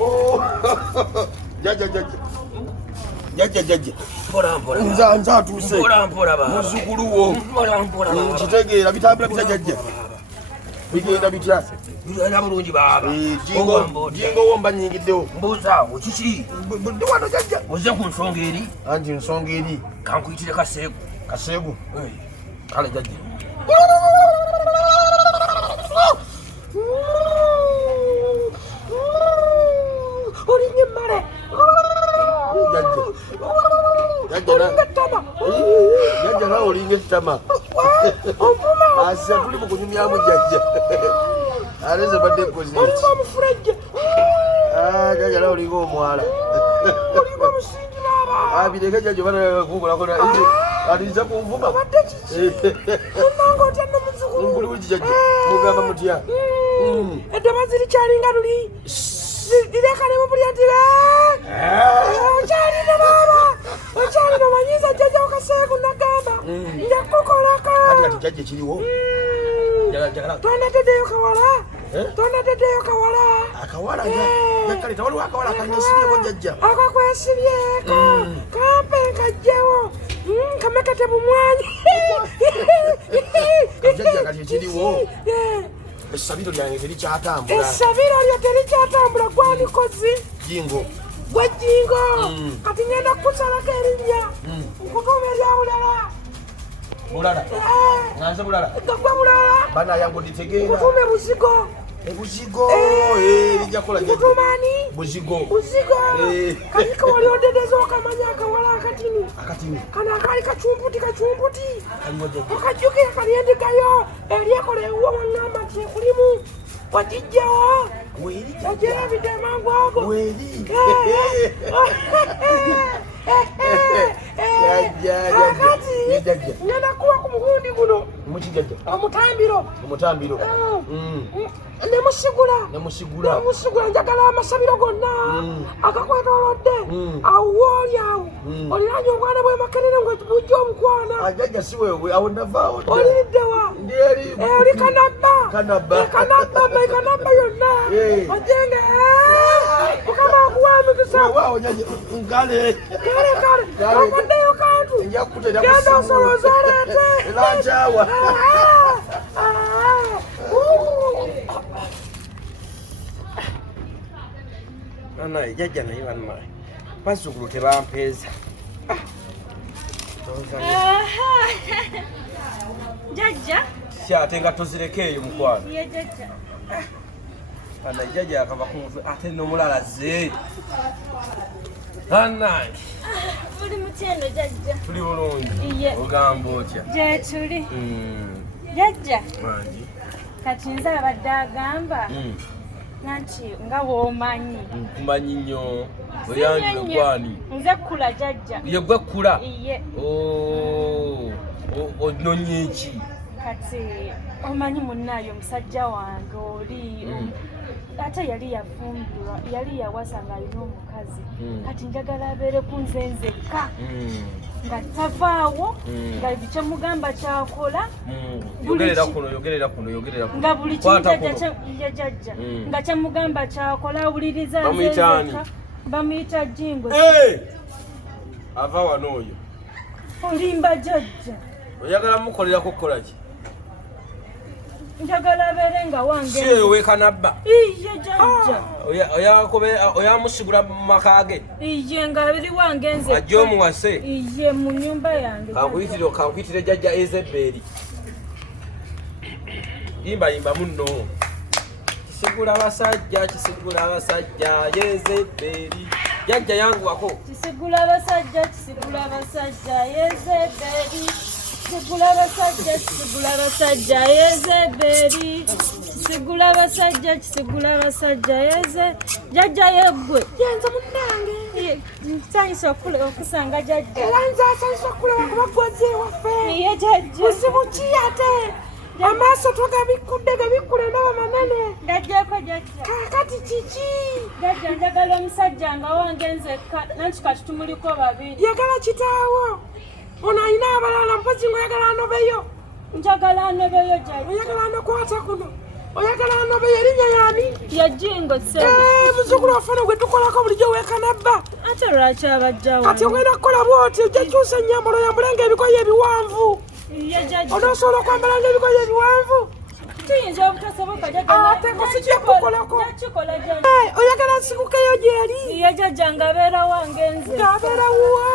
Oh. Jajja. Nza tuuse. Muzzukulu wo. Kitegeera bitambula bitya jajja. Bigenda bitya. Bigenda bulungi baba. Jingo womba nyingiddewo. Mbuzaawo kiki? Ndi wano jajja. Ozze ku nsonga eri? Anti nsonga eri. Kankuyitire Kaseegu. Kaseegu? Kale jajja. Olinye mmale. Jajja nawe olinga ettama. Ase tuli mu kunyumyamu jajja. Aleze badde kozi. Olinga omufurejje. Jajja nawe olinga omwala. Olinga omusingi baba. Abireke jajja bana kukolakona. Aliza kunvuma. Badde kiki? Onanga otya n'omuzzukulu. Nkuli wiki jajja. Mugamba mutya. Eddama ziri kyalinga luli. Direkanemu bulyantire. Okyalina baba. Okyalina omanyiza jjajja Kaseegu nagamba. Njakukolako. Kati jajja kiriwo. Tonateddeyo kawala. Tonateddeyo kawala. Akawala jakale tawaliwo akawala kanyesibyeko jajja. Akakwesibyeko. Kampe nkajjawo. Kamekete bumwanyi. Jajja kati kiriwo. Essabiro lyange terikyatambula. Essabiro lyo terikyatambula gwanikozi. Jingo. Gwe Jingo. Kati ngenda kukusalako erinnya. Nkutuuma eryawulala. Bulala. Nanze bulala. Gwe bulala. Bana yangu nditegeera. Nkutuume Buzigo. Buzigo. Lijja kola jajja. Nkutuumani? Buzigo. Buzigo. Kaliko wali odedeza okamanya akawala akatini. Akatini. Kana akali kacumputi. Kaliwo jajja. Okajjukira kali endigayo eryekola ewuwo wangamba nti ekulimu. Wagijjawo. Weeri. Yagyerabidde amangu ago. Weeri. Akati ngenda kuwa ku mugundi guno. Muki jajja. Omutambiro. Nemusigula. Njagala amasabiro gonna agakwetoolodde awo oli awo oliranye obwana bwe Makerere ng'ojja omukwana. Jajja si wewe awo navaawo. Oliriddewa? Ndi eri. Oli Kanabba. Kanabba yonna. Ojenge Mukama akuwa emikisa. Waawo jajja nkale. Kale. Okoddeyo kantu. Nja kukutera genda osolooza oleete. Lankyawa. Naye jajja naye banma bazzukulu tebampeeza. Jajja ate nga tozireko eyo mukwano. ye jajja. Ana jajja akava kunve ate n'omulala ze. Nange Tuli mutyeno jajja. tuli bulungi. Iye. Ogamba otya? Gye tuli. Jajja Mangi. kati nze abadde agamba nanti nga bw'omanyi. Kumanyi nnyo. Oyanjula gwani. Nze kkula jajja. Ye gwe kkula? Iye. Ononye ki? Kati omanyi munnaayo omusajja wange oli ate yali yafumbirwa yali yawasa ng'alina omukazi. Kati njagala abeere ku nze nzekka nga tavaawo nga kye mugamba kyakola Yogerera kuno. nga buli kimu jajja nga kye mugamba kyakola awuliriza Bamuyitaani? bamuyita Jingo. Ava wano oyo. Olimba jajja. Oyagala mukolerako kukola ki? Njagala abeere nga wange. Si ewe Kanabba? Iye jajja. Oyamusigula mu maka ge? Iye nga biri wange nze. Ajja omuwase? Iye mu nnyumba yange. Kankuyitire jajja Ezebbeeri. Yimba munno. Kisigula abasajja Ezebbeeri. Jajja yanguwako. Kisigula abasajja Ezebbeeri. Kisigula abasajja Ezebbeeri. Jajja yeggwe. Yenze munnange. Nsanyusa okusanga jajja. Era nze asanyusa okukulaba kuba gwoze ewaffe. Iye jajja. Buzibu ki ate? Amaaso gabikkule ndaba manene. Gajjako jajja. Kaakati kiki? Jajja njagala omusajja nga wange nzekka nanti kati tumuliko babiri. Yagala kitaawo. Ono alina abalala mpozzi ng'oyagala anobeyo. Njagala anobeyo jajja. Oyagala anokwata kuno. oyagala anobe yerinya yani yajingo se muzukulu wafana gwe tukolako bulijjo weekanabba ate lwaki abajjawo kati ogenda kukola bwoti ojja kyusa ennyambalo yambulenga ebikoyi ebiwanvu onoosobola okwambalanga ebikoyi ebiwanvu tuyinza obutasoboka ateko sijja kukolako oyagala nsikukeyo gyeri ye jjajja ng'abeera wange nze ng'abeera wuwa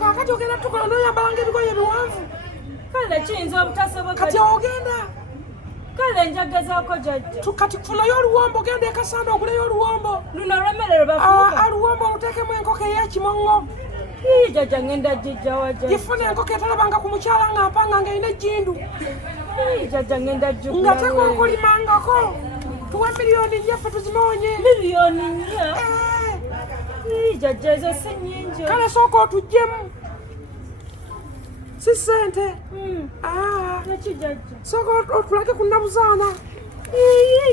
kakati ogenda tukola nooyambalanga ebikoyi ebiwanvu kale kiyinza obutasoboka kati ogenda kale njagezaako jjajja kati kufunayo oluwombo ogenda ekasanda oguleyo oluwombo luno olw'emmere lwe bafuuka oluwombo oluteekemu enkoko ey'ekimongo jjajja ngenda jjijjawa gifuna enkoko etalabanga ku mukyala nga mpanga ng'erina ejjindu jjajja ngenda jjugula nga tekokulimangako tuwe miliyoni nnyaffe tuzinoonye miliyoni nnya jjajja ezo si nnyingi kale sooka otuggyemu si ssente neki jjajja sooka otulage ku nnabuzaana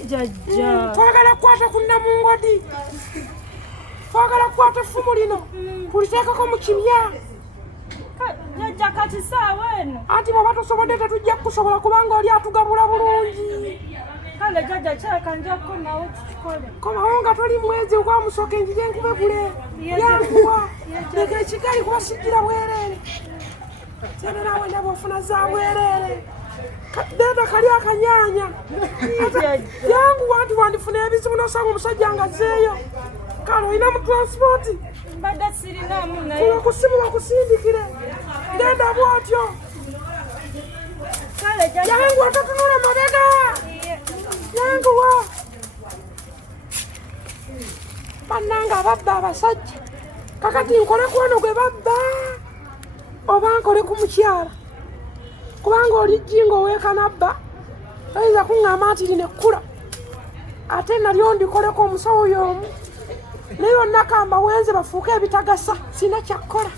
jjajja twagala kukwata ku nnamungodi twagala kukwata effumu lino tuliteekako mu kibya jjajja kati saawa eno anti bw'oba tosobodde tetujja kukusobola kubanga oli atugabula bulungi kale jjajja kireka nja kukomawo tukikole komawo nga toli mwezi ogwamusooka enjiri enkube bule yankuwa leka ekigali kuba sijjira bwereere senerawe ne bwofuna za bwereere deeta kali akanyaanya yanguwa nti wandifuna ebizibu nosanga omusajja nga azzeeyo kale olina mu transpoti mbadde sirinaamu naye kusimu bakusindikire genda bwotyo kale jjajja yanguwa totunula mabega yanguwa bannanga ababba abasajja kakati nkole ku ono gwe babba oba nkole ku mukyala kubanga oli jjinga oweekanabba oyinza kuŋŋamba nti linekkula ate nalyo ndikoleko omusawo y'omu naye yonna kamba wenze bafuuke ebitagasa sina kyakkola